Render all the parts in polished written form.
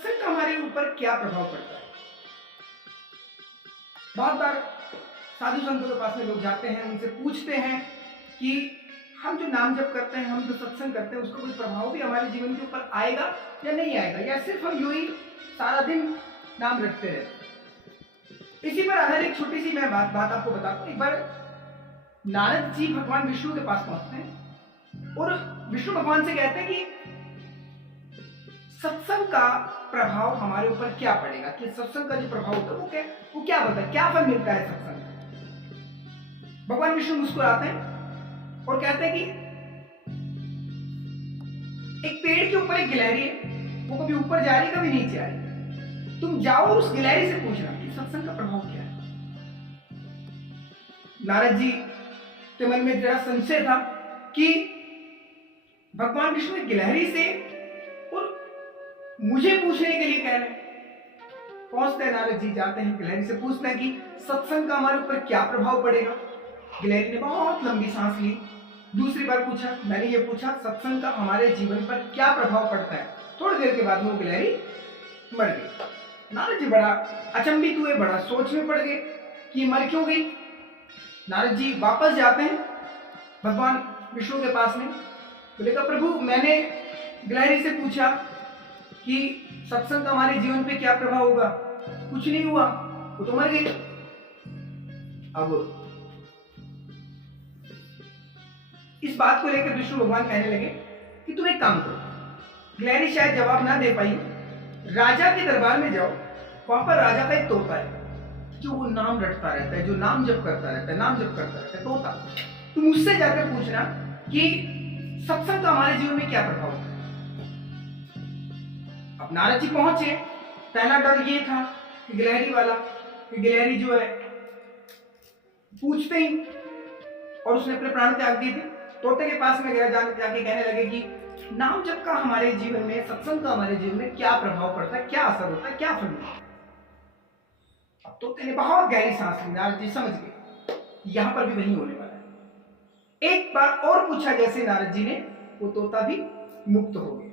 सत्संग का हमारे ऊपर क्या प्रभाव पड़ता है। बहुत बार साधु संतों के पास में लोग जाते हैं, उनसे पूछते हैं कि हम जो नाम जप करते हैं, हम जो सत्संग करते हैं, उसका कोई प्रभाव भी हमारे जीवन के ऊपर आएगा या नहीं आएगा, या सिर्फ हम यूं ही सारा दिन नाम रखते रहते। इसी पर आधारित एक छोटी सी मैं बात आपको बताता हूँ। एक बार नारद जी भगवान विष्णु के पास पहुंचते हैं और विष्णु भगवान से कहते हैं कि सत्संग का प्रभाव हमारे ऊपर क्या पड़ेगा, कि सत्संग का जो प्रभाव होता है वो क्या होता है, क्या फल मिलता है सत्संग का। भगवान विष्णु मुस्कुराते हैं और कहते हैं कि एक पेड़ के ऊपर एक गिलहरी है, वो कभी ऊपर जा रही कभी नीचे आ रही। तुम जाओ और उस गिलहरी से पूछना कि सत्संग का प्रभाव क्या है। नारद जी के मन में जरा संशय था कि भगवान विष्णु एक गिलहरी से और मुझे पूछने के लिए कह रहे हैं। पहुंचते हैं नारद जी, जाते हैं गिलहरी से पूछते हैं कि सत्संग का हमारे ऊपर क्या प्रभाव पड़ेगा। गिलहरी ने बहुत लंबी सांस ली, दूसरी बार पूछा, मैंने ये पूछा सत्संग का हमारे जीवन पर क्या प्रभाव पड़ता है। थोड़ी देर के बाद में वो गिलहरी मर गई। नारद जी बड़ा अचंभित हुए, बड़ा सोच में पड़ गए कि मर क्यों गई। नारद जी वापस जाते हैं भगवान विष्णु के पास में, बोले का प्रभु मैंने गिलहरी से पूछा कि सत्संग का हमारे जीवन पे क्या प्रभाव होगा, कुछ नहीं हुआ, वो तो मर गई। अब इस बात को लेकर विष्णु भगवान कहने लगे कि तुम एक काम करो, गिलहरी शायद जवाब ना दे पाई, राजा के दरबार में जाओ, वहां पर राजा का एक तोता है जो वो नाम रटता रहता है, जो नाम जप करता रहता है, नाम जप करता रहता है, तोता। तुम उससे जाकर पूछना कि सत्संग का हमारे जीवन में क्या प्रभाव है। अब नारद जी पहुंचे, पहला डर ये था कि गिलहरी वाला, कि गिलहरी जो है पूछते ही, और उसने अपने प्राण त्याग दिए थे। तोते के पास में गया, जाके कहने लगे कि नाम जप का हमारे जीवन में, सत्संग का हमारे जीवन में क्या प्रभाव पड़ता है, क्या असर होता है, क्या फल मिलता है। अब तोते ने बहुत गहरी सांस ली, नारद जी समझ गए यहां पर भी वही होने वाला है। एक बार और पूछा जैसे नारद जी ने, वो तोता भी मुक्त हो गया।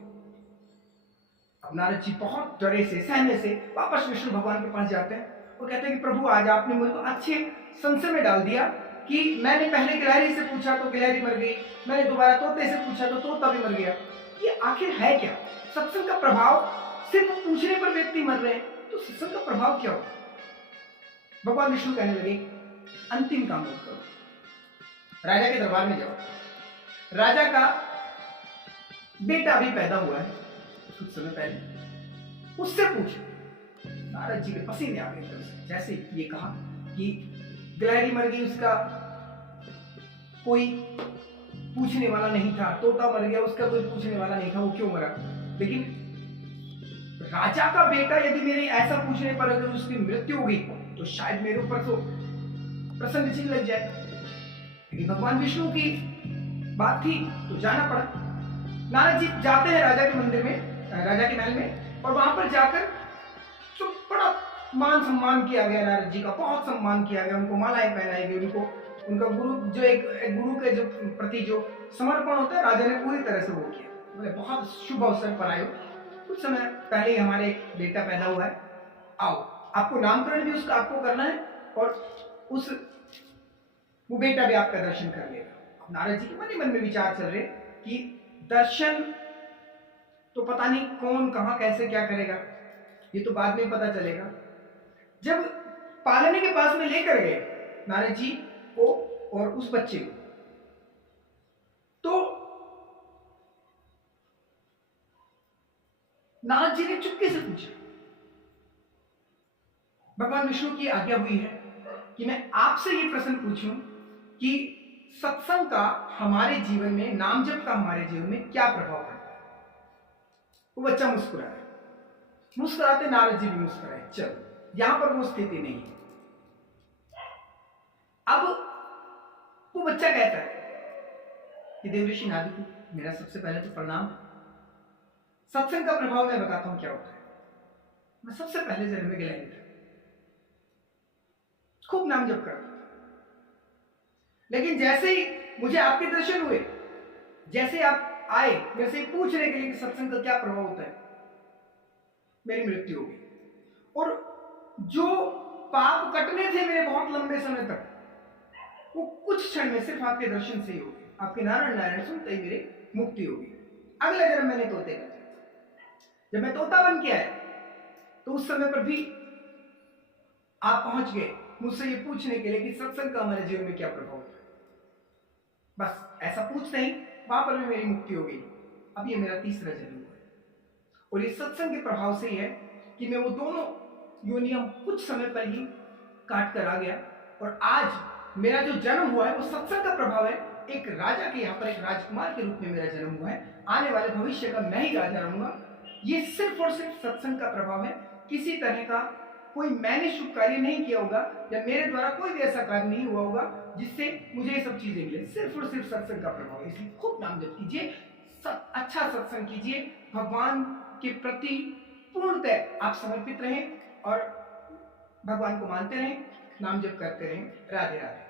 अब नारद जी बहुत डरे से, सहमे से वापस विष्णु भगवान के पास जाते हैं और कहते हैं कि प्रभु आज आपने मुझे को अच्छे संशय में डाल दिया कि मैंने पहले गिलहरी से पूछा तो गिलहरी मर गई, मैंने दोबारा तोते से पूछा तो तोता भी मर गया। ये आखिर है क्या? सत्संग का प्रभाव, सिर्फ पूछने पर व्यक्ति मर रहे हैं, तो सत्संग का प्रभाव क्या होगा? भगवान विष्णु कहने लगे अंतिम काम मत करो, राजा के दरबार में जाओ। राजा का बेटा अभी पैदा हुआ है कुछ समय पहले, उससे पूछो। नारद जी के पसीने आ गए जैसे ये कहा कि गिलहरी मर गई, उसका कोई पूछने वाला नहीं था, तोता मर गया, उसका कोई पूछने वाला नहीं था, वो क्यों मरा। लेकिन राजा का बेटा यदि मेरे ऐसा पूछने पर अगर उसकी मृत्यु हो गई तो शायद मेरे ऊपर तो प्रसन्न चिन्ह लग जाएगा। लेकिन भगवान विष्णु की बात थी तो जाना पड़ा। नारद जी जाते हैं राजा के मंदिर में, राजा के महल में, और वहां पर जाकर तो बड़ा मान सम्मान किया गया। नारद जी का बहुत सम्मान किया गया, उनको मालाएं पहनाई गई, उनको उनका गुरु जो एक गुरु के जो प्रति जो समर्पण होता है, राजा ने पूरी तरह से वो किया। बोले बहुत शुभ अवसर पर आए हो, कुछ समय पहले ही हमारे एक बेटा पैदा हुआ है, आओ आपको नामकरण भी उसका आपको करना है और उस वो बेटा भी आपका दर्शन कर लेगा। नारद जी के मन ही मन में विचार चल रहे कि दर्शन तो पता नहीं कौन कहां कैसे क्या करेगा, ये तो बाद में पता चलेगा। जब पालने के पास में लेकर गए नारद जी को और उस बच्चे को, तो नारद जी ने चुपके से पूछा, भगवान विष्णु की आज्ञा हुई है कि मैं आपसे ये प्रश्न पूछूं कि सत्संग का हमारे जीवन में, नाम जप का हमारे जीवन में क्या प्रभाव पड़ता है। वो बच्चा मुस्कुराया, मुस्कुराते नारद जी भी मुस्कुराए। चलो यहां पर वो स्थिति नहीं है। अब वो बच्चा कहता है कि देव ऋषि नारद को मेरा सबसे पहले तो प्रणाम। सत्संग का प्रभाव मैं बताता हूं क्या होता है। मैं सबसे पहले जन्म में गिलहरी था, खूब नाम जप करता था, लेकिन जैसे ही मुझे आपके दर्शन हुए, जैसे आप आए मेरे से पूछ रहे के लिए कि सत्संग का क्या प्रभाव होता है, मेरी मृत्यु हो गई। और जो पाप कटने थे मेरे बहुत लंबे समय तक, वो कुछ क्षण में सिर्फ आपके दर्शन से ही हो गए। आपके नारायण नारायण सुनते ही मेरी मुक्ति होगी। अगला जन्म मैंने तोते का था। जब मैं तोता बन के आया तो उस समय पर भी आप पहुंच गए मुझसे ये पूछने के लिए कि सत्संग का हमारे जीवन में क्या प्रभाव है। बस ऐसा पूछते ही वहां पर भी मेरी मुक्ति हो गई। अब ये मेरा तीसरा जन्म हुआ है और ये सत्संग के प्रभाव से ही है कि मैं वो दोनों योनियां कुछ समय पर ही काट कर आ गया और आज मेरा जो जन्म हुआ है वो सत्संग का प्रभाव है। एक राजा के यहाँ पर एक राजकुमार के रूप में मेरा जन्म हुआ है। आने वाले भविष्य का मैं ही राजा रहूंगा। ये सिर्फ और सिर्फ सत्संग का प्रभाव है। किसी तरह का कोई मैंने शुभ कार्य नहीं किया होगा या मेरे द्वारा कोई भी ऐसा कार्य नहीं हुआ होगा जिससे मुझे ये सब चीजें मिले। सिर्फ और सिर्फ सत्संग का प्रभाव है। इसलिए खूब नाम जप कीजिए, अच्छा सत्संग कीजिए, भगवान के प्रति पूर्णतः आप समर्पित रहें और भगवान को मानते रहें, नाम जप करते रहें। राधे राधे।